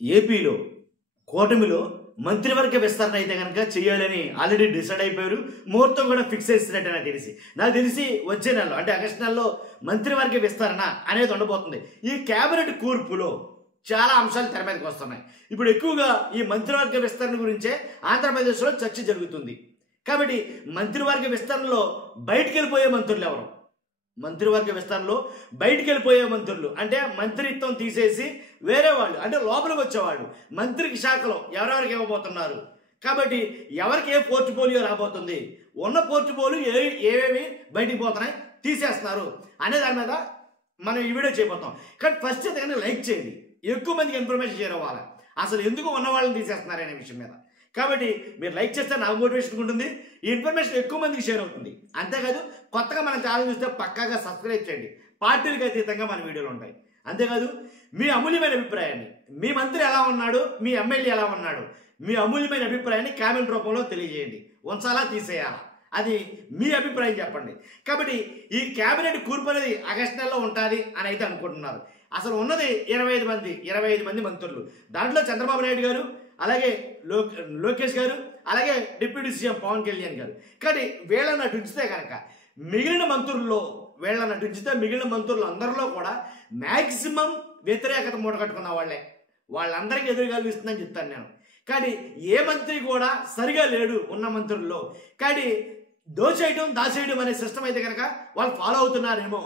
ఏపీలో కూటమిలో మంత్రివర్గ విస్తరణ అయితే కనుక చేయాలని ఆల్రెడీ డిసైడ్ అయిపోయారు. ముహూర్తం కూడా ఫిక్స్ చేసినట్టు నాకు తెలిసి వచ్చే నెలలో అంటే ఆగస్టు నెలలో మంత్రివర్గ విస్తరణ అనేది ఉండబోతుంది. ఈ కేబినెట్ కూర్పులో చాలా అంశాలు తెర మీదకి వస్తున్నాయి. ఇప్పుడు ఎక్కువగా ఈ మంత్రివర్గ విస్తరణ గురించే ఆంధ్రప్రదేశ్లో చర్చ జరుగుతుంది. కాబట్టి మంత్రివర్గ విస్తరణలో బయటికి వెళ్ళిపోయే మంత్రులు ఎవరు? మంత్రివర్గ విస్తరణలో బయటికి వెళ్ళిపోయే మంత్రులు అంటే మంత్రిత్వం తీసేసి వేరే వాళ్ళు అంటే లోపలికి వచ్చేవాళ్ళు మంత్రికి శాఖలో ఎవరెవరికి ఇవ్వబోతున్నారు. కాబట్టి ఎవరికి ఏ పోర్ట్ఫోలియో రాబోతుంది, ఉన్న పోర్ట్ఫోలియో ఏవేవి బయటికి పోతున్నాయి తీసేస్తున్నారు అనే దాని మీద మనం ఈ వీడియో చేయబోతాం. కానీ ఫస్ట్ అయితే లైక్ చేయండి, ఎక్కువ మందికి ఇన్ఫర్మేషన్ షేర్ అవ్వాలి అసలు ఎందుకు ఉన్న వాళ్ళని తీసేస్తున్నారు అనే విషయం మీద. కాబట్టి మీరు లైక్ చేస్తే నాకు మోటివేషన్ ఉంటుంది, ఈ ఇన్ఫర్మేషన్ ఎక్కువ మందికి షేర్ అవుతుంది. అంతేకాదు కొత్తగా మన ఛానల్ చూస్తే పక్కాగా సబ్స్క్రైబ్ చేయండి, పార్టీలకు అతీతంగా మన వీడియోలు ఉంటాయి. అంతేకాదు మీ అమూల్యమైన అభిప్రాయాన్ని, మీ మంత్రి ఎలా ఉన్నాడు, మీ ఎమ్మెల్యే ఎలా ఉన్నాడు, మీ అమూల్యమైన అభిప్రాయాన్ని కామెంట్ రూపంలో తెలియజేయండి. ఉంచాలా తీసేయాలా అది మీ అభిప్రాయం చెప్పండి. కాబట్టి ఈ కేబినెట్ కూర్పు అనేది ఆగస్టు నెలలో ఉంటుంది అని అయితే అనుకుంటున్నారు. అసలు ఉన్నది 25 మంది మంత్రులు. దాంట్లో చంద్రబాబు నాయుడు గారు, అలాగే లోకేష్ గారు, అలాగే డిప్యూటీ సీఎం పవన్ కళ్యాణ్ గారు. కానీ వీళ్ళని నటించితే కనుక మిగిలిన మంత్రులు అందరిలో కూడా మ్యాక్సిమం వ్యతిరేకత మూటగట్టుకున్న వాళ్ళందరికీ ఎదురుగాలు ఇస్తుందని చెప్తాను నేను. కానీ ఏ మంత్రి కూడా సరిగా లేడు ఉన్న మంత్రుల్లో. కానీ దోచేయడం దాచేయడం అనే సిస్టమ్ అయితే కనుక వాళ్ళు ఫాలో అవుతున్నారేమో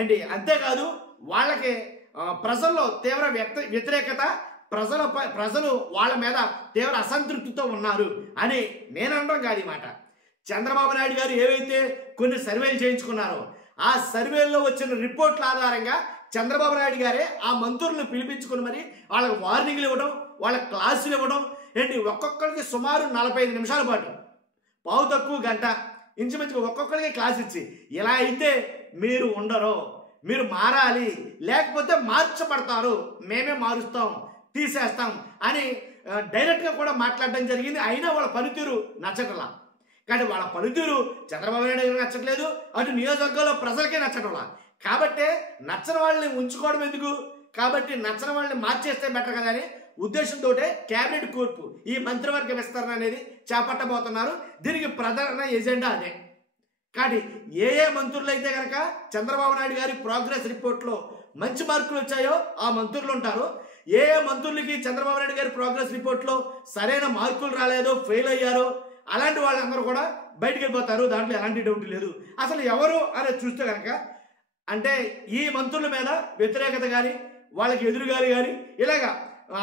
అండి. అంతేకాదు వాళ్ళకి ప్రజల్లో తీవ్ర వ్యతిరేకత, ప్రజలు వాళ్ళ మీద తీవ్ర అసంతృప్తితో ఉన్నారు అని నేను అనడం కాదు. ఈ మాట చంద్రబాబు నాయుడు గారు ఏవైతే కొన్ని సర్వేలు చేయించుకున్నారో ఆ సర్వేల్లో వచ్చిన రిపోర్ట్ల ఆధారంగా చంద్రబాబు నాయుడు గారే ఆ మంత్రులను పిలిపించుకుని మరి వాళ్ళకి వార్నింగ్లు ఇవ్వడం, వాళ్ళకి క్లాసులు ఇవ్వడం ఏంటి, ఒక్కొక్కరికి సుమారు 45 నిమిషాల పాటు, పావు తక్కువ గంట ఇంచుమించుగా ఒక్కొక్కరికి క్లాస్ ఇచ్చి ఇలా అయితే మీరు ఉండరు, మీరు మారాలి, లేకపోతే మార్చబడతారు, మేమే మారుస్తాం, తీసేస్తాం అని డైరెక్ట్గా కూడా మాట్లాడడం జరిగింది. అయినా వాళ్ళ పనితీరు నచ్చటలా. కానీ వాళ్ళ పనితీరు చంద్రబాబు నాయుడు గారికి నచ్చట్లేదు, అటు నియోజకవర్గంలో ప్రజలకే నచ్చటంలా. కాబట్టి నచ్చని వాళ్ళని ఉంచుకోవడం ఎందుకు, కాబట్టి నచ్చని వాళ్ళని మార్చేస్తే బెటర్ కదా అని ఉద్దేశంతో కేబినెట్ కూర్పు ఈ మంత్రివర్గ విస్తరణ అనేది చేపట్టబోతున్నారు. దీనికి ప్రధాన ఎజెండా అదే. కానీ ఏ మంత్రులు అయితే కనుక చంద్రబాబు నాయుడు గారి ప్రోగ్రెస్ రిపోర్ట్లో మంచి మార్కులు వచ్చాయో ఆ మంత్రులు ఉంటారు. ఏ మంత్రులకి చంద్రబాబు నాయుడు గారి ప్రోగ్రెస్ రిపోర్ట్లో సరైన మార్కులు రాలేదో, ఫెయిల్ అయ్యారో అలాంటి వాళ్ళందరూ కూడా బయటికి వెళ్ళిపోతారు. దాంట్లో ఎలాంటి డౌట్ లేదు. అసలు ఎవరు అనేది చూస్తే కనుక అంటే ఈ మంత్రుల మీద వ్యతిరేకత కానీ, వాళ్ళకి ఎదురుగాలి కానీ, ఇలాగా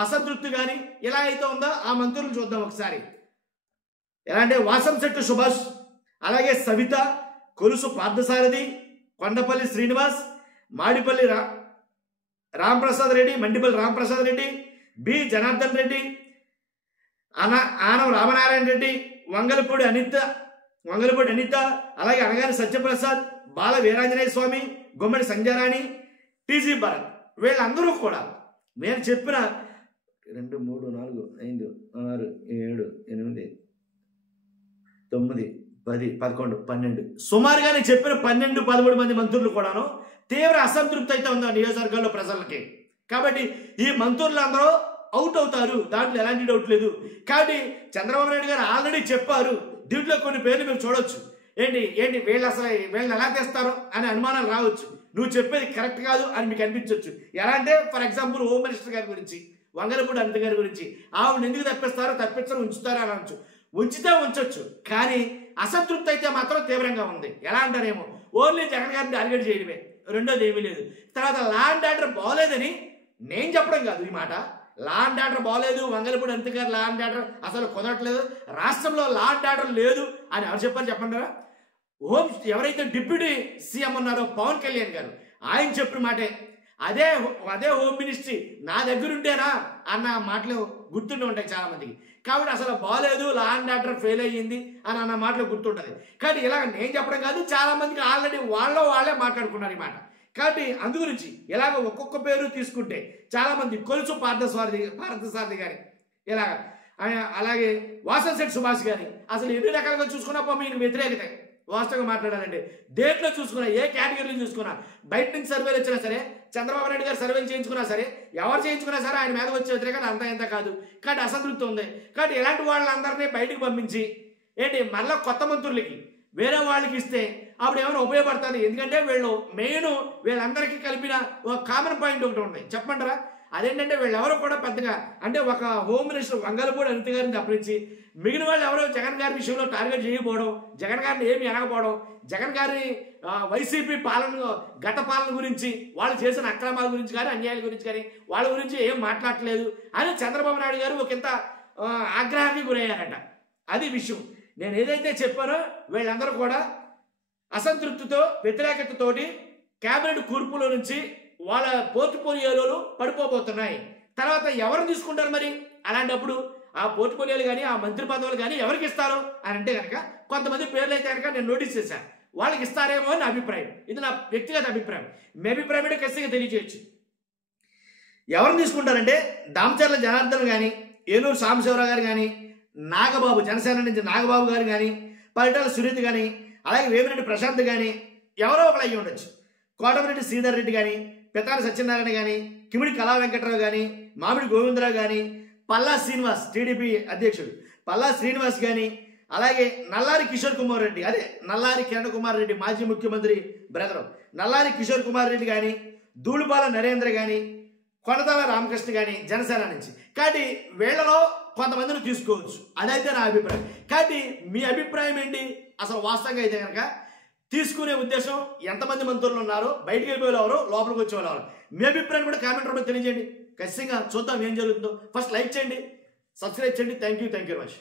అసంతృప్తి కానీ ఇలా అయితే ఉందో ఆ మంత్రులను చూద్దాం ఒకసారి. ఎలా అంటే వాసంశెట్టి సుభాష్, అలాగే సవిత, కొలుసు పార్థసారథి, కొండపల్లి శ్రీనివాస్, మాడిపల్లి రాంప్రసాద్ రెడ్డి, మండిపల్లి రాంప్రసాద్ రెడ్డి, బి జనార్దన్ రెడ్డి, ఆనం రామనారాయణ రెడ్డి, వంగలపూడి అనిత, అలాగే అనగాని సత్యప్రసాద్, బాల వీరాంజనేయ స్వామి, గుమ్మడి సంజారాణి, టీజీ భరత్, వీళ్ళందరూ కూడా నేను చెప్పిన 2, 3, 4, 5, 6, 7, 8, 9, 10, 11, 12 సుమారుగా నేను చెప్పిన 12, 13 మంది మంత్రులు కూడాను తీవ్ర అసంతృప్తి అయితే ఉందా నియోజకవర్గాల్లో ప్రజలకి. కాబట్టి ఈ మంత్రులందరూ అవుట్ అవుతారు, దాంట్లో ఎలాంటి డౌట్ లేదు. కాబట్టి చంద్రబాబు నాయుడు గారు ఆల్రెడీ చెప్పారు. దీంట్లో కొన్ని పేర్లు మీరు చూడొచ్చు. ఏంటి వీళ్ళని ఎలా తెస్తారు అనే అనుమానాలు రావచ్చు. నువ్వు చెప్పేది కరెక్ట్ కాదు అని మీకు అనిపించవచ్చు. ఎలా అంటే ఫర్ ఎగ్జాంపుల్ హోమ్ మినిస్టర్ గారి గురించి, వంగలపూడి అనిత గారి గురించి, ఆవిడ ఎందుకు తప్పిస్తారో ఉంచుతారో అని అనొచ్చు. ఉంచితే ఉంచొచ్చు, కానీ అసంతృప్తి అయితే మాత్రం తీవ్రంగా ఉంది. ఎలా అంటారేమో ఓన్లీ జగన్ గారిని టార్గెట్ చేయడమే, రెండోది ఏమీ లేదు. తర్వాత లా అండ్ ఆర్డర్ బాగోలేదని నేను చెప్పడం కాదు. ఈ మాట లా అండ్ ఆర్డర్ బాగోలేదు, వంగలపూడి అనిత గారు లా అండ్ ఆర్డర్ అసలు కుదరట్లేదు, రాష్ట్రంలో లా అండ్ ఆర్డర్ లేదు అని ఎవరు చెప్పారు చెప్పండి. ఎవరైతే డిప్యూటీ సీఎం ఉన్నారో పవన్ కళ్యాణ్ గారు, ఆయన చెప్పిన మాటే. అదే హోమ్ మినిస్ట్రీ నా దగ్గర ఉంటేనా అన్న మాటలు గుర్తుండి ఉంటాయి చాలా మందికి. కాబట్టి అసలు బాగలేదు, లా అండ్ ఆర్డర్ ఫెయిల్ అయ్యింది అని అన్న మాటలు గుర్తుంటుంది. కానీ ఇలా నేను చెప్పడం కాదు, చాలా మందికి ఆల్రెడీ వాళ్ళే మాట్లాడుకున్నారు ఈ మాట. కాబట్టి అందు గురించి ఇలాగ ఒక్కొక్క పేరు తీసుకుంటే చాలా మంది కొలుసు పార్థసారథి గారి, ఇలాగ అలాగే వాసంశెట్టి సుభాష్ గారి, అసలు ఎన్ని రకాలుగా చూసుకున్నప్పుడు మీకు వ్యతిరేకత వాస్తవంగా మాట్లాడాలంటే దేంట్లో చూసుకున్నా, ఏ కేటగిరీలో చూసుకున్నా, బయట నుంచి సర్వేలు వచ్చినా సరే, చంద్రబాబు నాయుడు గారు సర్వేలు చేయించుకున్నా సరే, ఎవరు చేయించుకున్నా సరే ఆయన మీద వచ్చే వ్యతిరేకత అంతా ఎంత కాదు. కాబట్టి అసంతృప్తి ఉంది. కాబట్టి ఇలాంటి వాళ్ళందరినీ బయటకు పంపించి ఏంటి మళ్ళీ కొత్త మంత్రులకి వేరే వాళ్ళకి ఇస్తే అప్పుడు ఏమైనా ఉపయోగపడుతుంది. ఎందుకంటే వీళ్ళందరికీ కలిపిన ఒక కామన్ పాయింట్ ఒకటి ఉంది, చెప్పమంటారా? అదేంటంటే వీళ్ళెవరో కూడా పెద్దగా అంటే ఒక హోమ్ మినిస్టర్ వంగలపూడి అనిత గారిని తప్పించి మిగిలిన వాళ్ళు ఎవరో జగన్ గారి విషయంలో టార్గెట్ చేయకపోవడం, జగన్ గారిని ఏమి అనకపోవడం, జగన్ గారి వైసీపీ గత పాలన గురించి, వాళ్ళు చేసిన అక్రమాల గురించి కానీ అన్యాయాల గురించి కానీ వాళ్ళ గురించి ఏం మాట్లాడట్లేదు అని చంద్రబాబు నాయుడు గారు ఒకంత ఆగ్రహానికి గురయ్యారట. అది విషయం. నేను ఏదైతే చెప్పానో వీళ్ళందరూ కూడా అసంతృప్తితో, వ్యతిరేకతతోటి కేబినెట్ కూర్పులో నుంచి వాళ్ళ పోర్ట్ఫోలియోలు పడిపోబోతున్నాయి. తర్వాత ఎవరు తీసుకుంటారు మరి? అలాంటప్పుడు ఆ పోర్ట్ఫోలియోలు కానీ ఆ మంత్రి పదవులు కానీ ఎవరికి ఇస్తారు అని అంటే కనుక కొంతమంది పేర్లు అయితే కనుక నేను నోటీస్ చేశాను, వాళ్ళకి ఇస్తారేమో అని నా అభిప్రాయం. ఇది నా వ్యక్తిగత అభిప్రాయం. మీ అభిప్రాయం అంటే ఖచ్చితంగా తెలియజేయచ్చు. ఎవరిని తీసుకుంటారంటే దామచర్ల జనార్దన్ కానీ, ఏలూరు సాంబశివరావు గారు కానీ, నాగబాబు జనసేన నుంచి నాగబాబు గారు కానీ, పరిటాల సునీత్ కానీ, అలాగే వేమిరెడ్డి ప్రశాంత్ కానీ ఎవరో ఒకరు అయ్యి ఉండొచ్చు. కోటమిరెడ్డి శ్రీధర్ రెడ్డి కానీ, పితాని సత్యనారాయణ కానీ, కిమిడి కళా వెంకటరావు కానీ, మామిడి గోవిందరావు కానీ, పల్లా శ్రీనివాస్ టీడీపీ అధ్యక్షుడు పల్లా శ్రీనివాస్ కానీ, అలాగే నల్లారి కిషోర్ కుమార్ రెడ్డి, అదే నల్లారి కిరణ్ కుమార్ రెడ్డి మాజీ ముఖ్యమంత్రి బ్రదరు నల్లారి కిషోర్ కుమార్ రెడ్డి కానీ, ధూళిపాల నరేంద్ర కానీ, కొనతాల రామకృష్ణ కానీ జనసేన నుంచి. కాబట్టి వీళ్ళలో కొంతమందిని తీసుకోవచ్చు, అదైతే నా అభిప్రాయం. కాబట్టి మీ అభిప్రాయం ఏంటి? అసలు వాస్తవంగా అయితే కనుక తీసుకునే ఉద్దేశం ఎంతమంది మంత్రులు ఉన్నారు, బయటికి వెళ్ళిపోయేవారు ఎవరు, లోపలికి వచ్చేవాళ్ళు ఎవరు? మీ అభిప్రాయం కూడా కామెంట్ రూపంలో తెలియజేయండి. ఖచ్చితంగా చూద్దాం ఏం జరుగుతుందో. ఫస్ట్ లైక్ చేయండి, సబ్స్క్రైబ్ చేయండి. Thank you very much.